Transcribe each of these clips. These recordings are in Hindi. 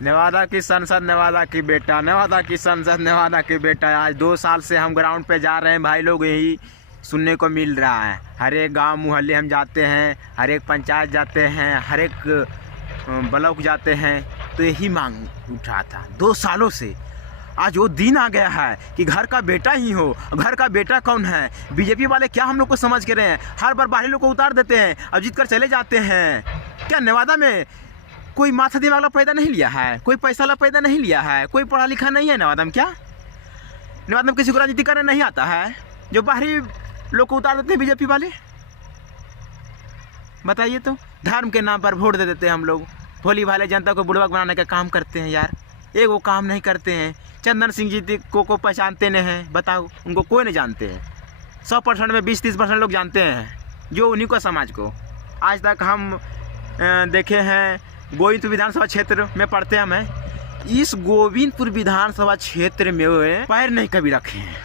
नेवादा की संसद, नेवादा की बेटा, नेवादा की संसद, नेवादा की बेटा। आज 2 साल से हम ग्राउंड पे जा रहे हैं भाई लोग, यही सुनने को मिल रहा है। हर एक गांव मोहल्ले हम जाते हैं, हर एक पंचायत जाते हैं, हर एक ब्लॉक जाते हैं, तो यही मांग उठा था 2 सालों से। आज वो दिन आ गया है कि घर का बेटा ही हो। घर का बेटा कौन है? बीजेपी वाले क्या हम लोग को समझ के रहे हैं? हर बार बाहरी लोग को उतार देते हैं और जीत कर चले जाते हैं। क्या नेवादा में कोई माथा दिमाग वाला पैदा नहीं लिया है? कोई पैसा वाला पैदा नहीं लिया है? कोई पढ़ा लिखा नहीं है नेवादा में? क्या नेवादा में किसी को राजनीति करना नहीं आता है जो बाहरी लोग को उतार देते हैं बीजेपी वाले? बताइए तो। धर्म के नाम पर वोट दे देते हैं हम लोग। भोली भाले जनता को बुड़बक बनाने का काम करते हैं यार, एक वो काम नहीं करते हैं। चंदन सिंह जी को पहचानते नहीं हैं? बताओ, उनको कोई नहीं जानते हैं। 100% में 20-30% लोग जानते हैं, जो उन्हीं को समाज को। आज तक हम देखे हैं गोविंदपुर विधानसभा क्षेत्र में पढ़ते हैं हमें, इस गोविंदपुर विधानसभा क्षेत्र में पैर नहीं कभी रखे हैं।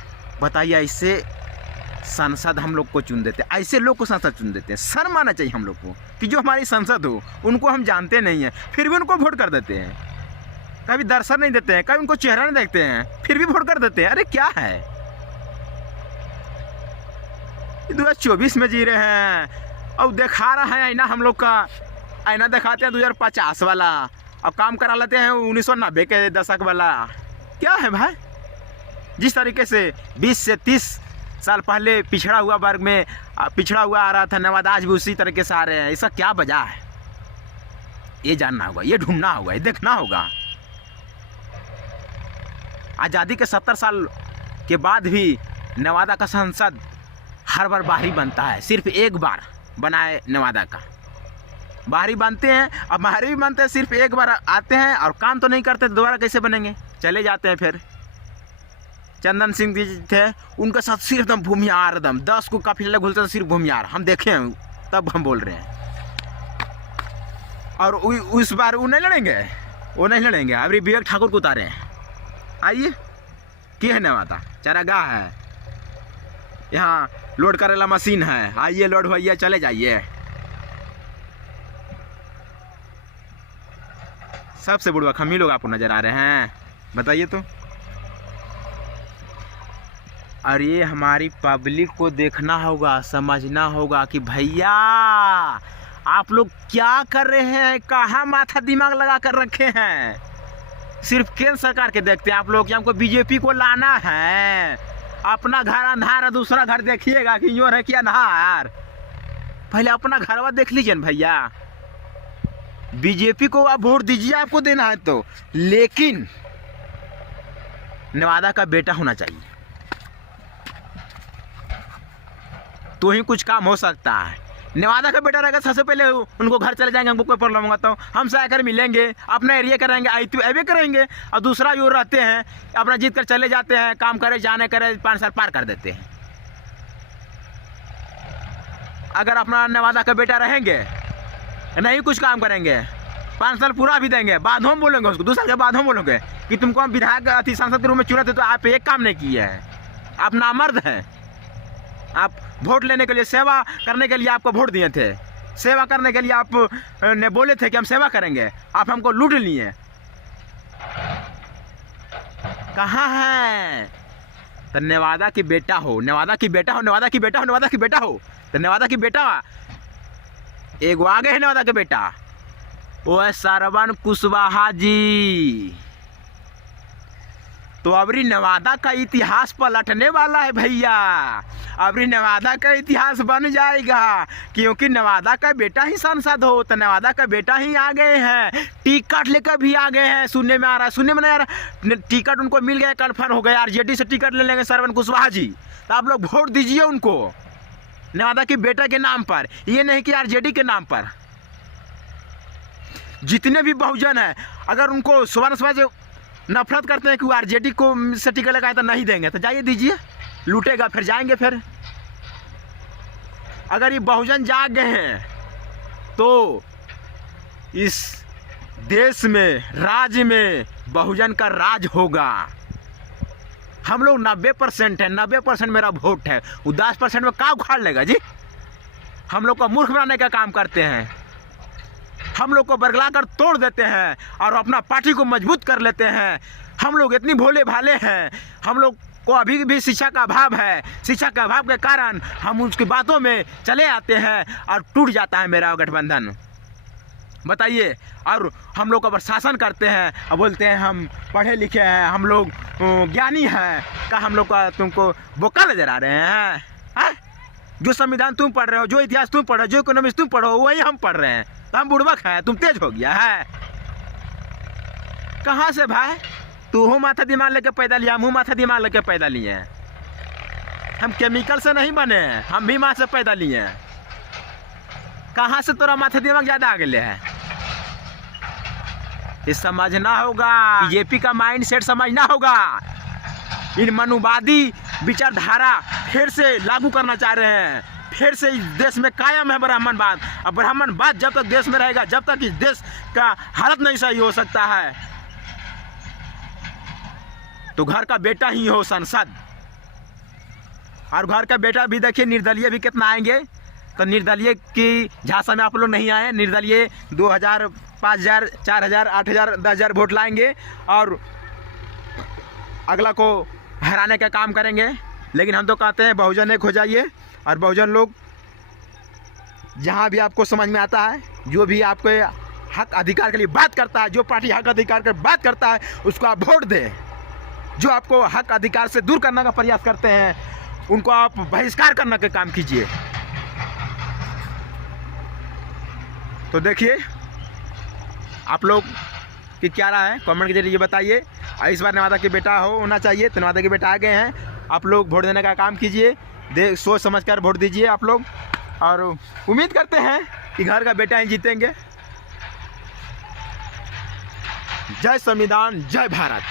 बताइए, ऐसे सांसद हम लोग को चुन देते हैं, ऐसे लोग को सांसद चुन देते हैं। शर्म आना चाहिए हम लोग को कि जो हमारी सांसद हो उनको हम जानते नहीं हैं, फिर भी उनको वोट कर देते हैं। कभी दर्शन नहीं देते हैं, कभी उनको चेहरा नहीं देखते हैं, फिर भी वोट कर देते हैं। अरे क्या है? 2024 में जी रहे हैं और दिखा रहा है आईना हम लोग का। आईना दिखाते हैं 2050 वाला, अब काम करा लेते हैं 1990 के दशक वाला। क्या है भाई? जिस तरीके से 20 से 30 साल पहले पिछड़ा हुआ वर्ग में पिछड़ा हुआ आ रहा था नेवादा, आज भी उसी तरीके से आ रहे हैं। इसका क्या वजह है? ये जानना होगा, ये ढूंढना होगा, ये देखना होगा। आज़ादी के 70 साल के बाद भी नेवादा का सांसद हर बार बाहरी बनता है। सिर्फ एक बार बना है नेवादा का, बाहरी बनते हैं। अब बाहरी भी बनते हैं, सिर्फ एक बार आते हैं और काम तो नहीं करते, दोबारा कैसे बनेंगे? चले जाते हैं। फिर चंदन सिंह जी थे, उनके साथ सिर्फ एकदम भूमियार, एकदम 10 को काफिला घुलते थे, सिर्फ भूमियार हम देखे हैं, तब हम बोल रहे हैं। और उस बार वो नहीं लड़ेंगे, वो नहीं लड़ेंगे। अभी विवेक ठाकुर को उतारे हैं। आइए, क्या है नेवादा? चारागाह है, यहाँ लोड करे वाला मशीन है। आइए, लोड होइए, चले जाइए। सबसे बुढ़वा हम ही लोग आपको नजर आ रहे हैं? बताइए तो। और ये हमारी पब्लिक को देखना होगा, समझना होगा कि भैया आप लोग क्या कर रहे हैं, कहाँ माथा दिमाग लगा कर रखे हैं। सिर्फ केंद्र सरकार के देखते हैं आप लोग कि हमको बीजेपी को लाना है। अपना घर अंधार है, दूसरा घर देखिएगा कि यूँ है कि अंधार। पहले अपना घरवा देख लीजिए ना भैया। बीजेपी को आप वोट दीजिए, आपको देना है तो, लेकिन नेवादा का बेटा होना चाहिए, तो ही कुछ काम हो सकता है। नेवादा का बेटा रहेगा, सबसे पहले उनको घर चले जाएंगे, हमको कोई प्रॉब्लम होगा तो हम से आकर मिलेंगे, अपना एरिया करेंगे, ऐवे करेंगे। और दूसरा यो रहते हैं अपना जीत कर चले जाते हैं, काम करे जाने करे 5 साल पार कर देते हैं। अगर अपना नेवादा का बेटा रहेंगे, नहीं कुछ काम करेंगे, 5 साल पूरा भी देंगे, बाद हम बोलेंगे उसको, 2 साल के बाद हम बोलेंगे कि तुमको हम विधायक अति सांसद के रूप में चुने थे तो आप एक काम नहीं किए हैं, आप नामर्द हैं। आप वोट लेने के लिए, सेवा करने के लिए आपको वोट दिए थे, सेवा करने के लिए आप ने बोले थे कि हम सेवा करेंगे, आप हमको लूट लिए। कहाँ है? तो नेवादा की बेटा हो, नेवादा की बेटा हो, नेवादा की बेटा हो, नेवादा की बेटा हो, तो नेवादा की बेटा एक आगे है नेवादा के बेटा, वो है श्रवण कुशवाहा जी। तो अबरी नेवादा का इतिहास पलटने वाला है भैया। अबरी नेवादा का इतिहास बन जाएगा, क्योंकि नेवादा का बेटा ही सांसद हो। तो नेवादा का बेटा ही आ गए हैं, टिकट लेकर भी आ गए हैं। सुनने में आ रहा है, सुनने में नहीं आ रहा, टिकट उनको मिल गया, कन्फर्म हो गया। आरजेडी से टिकट ले लेंगे श्रवण कुशवाहा जी। तो आप लोग वोट दीजिए उनको, नेवादा की बेटा के नाम पर, ये नहीं कि आरजेडी के नाम पर। जितने भी बहुजन है, अगर उनको सुबह से नफरत करते हैं कि वो आरजेडी को से टिकट लगाए तो नहीं देंगे, तो जाइए दीजिए, लूटेगा फिर जाएंगे। फिर अगर ये बहुजन जाग गए हैं तो इस देश में, राज्य में बहुजन का राज होगा। हम लोग 90% है, 90% मेरा वोट है, वो 10% में क्या उखाड़ लेगा जी? हम लोग को मूर्ख बनाने का काम करते हैं। हम लोग को बरगला कर तोड़ देते हैं और अपना पार्टी को मजबूत कर लेते हैं। हम लोग इतनी भोले भाले हैं, हम लोग को अभी भी शिक्षा का अभाव है। शिक्षा के अभाव के कारण हम उसकी बातों में चले आते हैं और टूट जाता है मेरा गठबंधन। बताइए, और हम लोग का प्रशासन करते हैं और बोलते हैं हम पढ़े लिखे हैं, हम लोग ज्ञानी हैं। क्या हम लोग का तुमको बोका नजर आ रहे हैं? जो संविधान तुम पढ़ रहे हो, जो इतिहास तुम पढ़ रहे हो, जो इकोनॉमिक्स तुम पढ़ो, वही हम पढ़ रहे हैं। तो हम बुड़बक हैं, तुम तेज हो गया है। कहाँ से भाई? तू हो माथा दिमाग लेके पैदा लिया, हम माथा दिमाग लेके पैदा लिए हैं। हम केमिकल से नहीं बने हैं, हम भी माँ से पैदा लिए हैं। कहाँ से तोरा माथा दिमाग ज़्यादा आ गए है? ये समझना होगा, बीजेपी का माइंड सेट समझना होगा। इन मनुवादी विचारधारा फिर से लागू करना चाह रहे हैं। फिर से इस देश में कायम है ब्राह्मणवाद, और ब्राह्मणवाद जब तक देश में रहेगा, जब तक इस देश का हालत नहीं सही हो सकता है, तो घर का बेटा ही हो संसद। और घर का बेटा भी देखिए, निर्दलीय भी कितना आएंगे। तो निर्दलीय की झांसा में आप लोग नहीं आए। निर्दलीय 2000, 5000, 4000, 8000, 10,000 वोट लाएंगे और अगला को हराने का काम करेंगे। लेकिन हम तो कहते हैं बहुजन एक हो जाइए, और बहुजन लोग जहाँ भी आपको समझ में आता है, जो भी आपके हक अधिकार के लिए बात करता है, जो पार्टी हक अधिकार के बात करता है, उसको आप वोट दें। जो आपको हक अधिकार से दूर करने का प्रयास करते हैं, उनको आप बहिष्कार करने का काम कीजिए। तो देखिए आप लोग कि क्या रहा है, कमेंट के जरिए बताइए। और इस बार नवादा के बेटा होना चाहिए, तो नवादा के बेटा आ गए हैं। आप लोग वोट देने का काम कीजिए, सोच समझ कर वोट दीजिए आप लोग, और उम्मीद करते हैं कि घर का बेटा ही जीतेंगे। जय संविधान, जय भारत।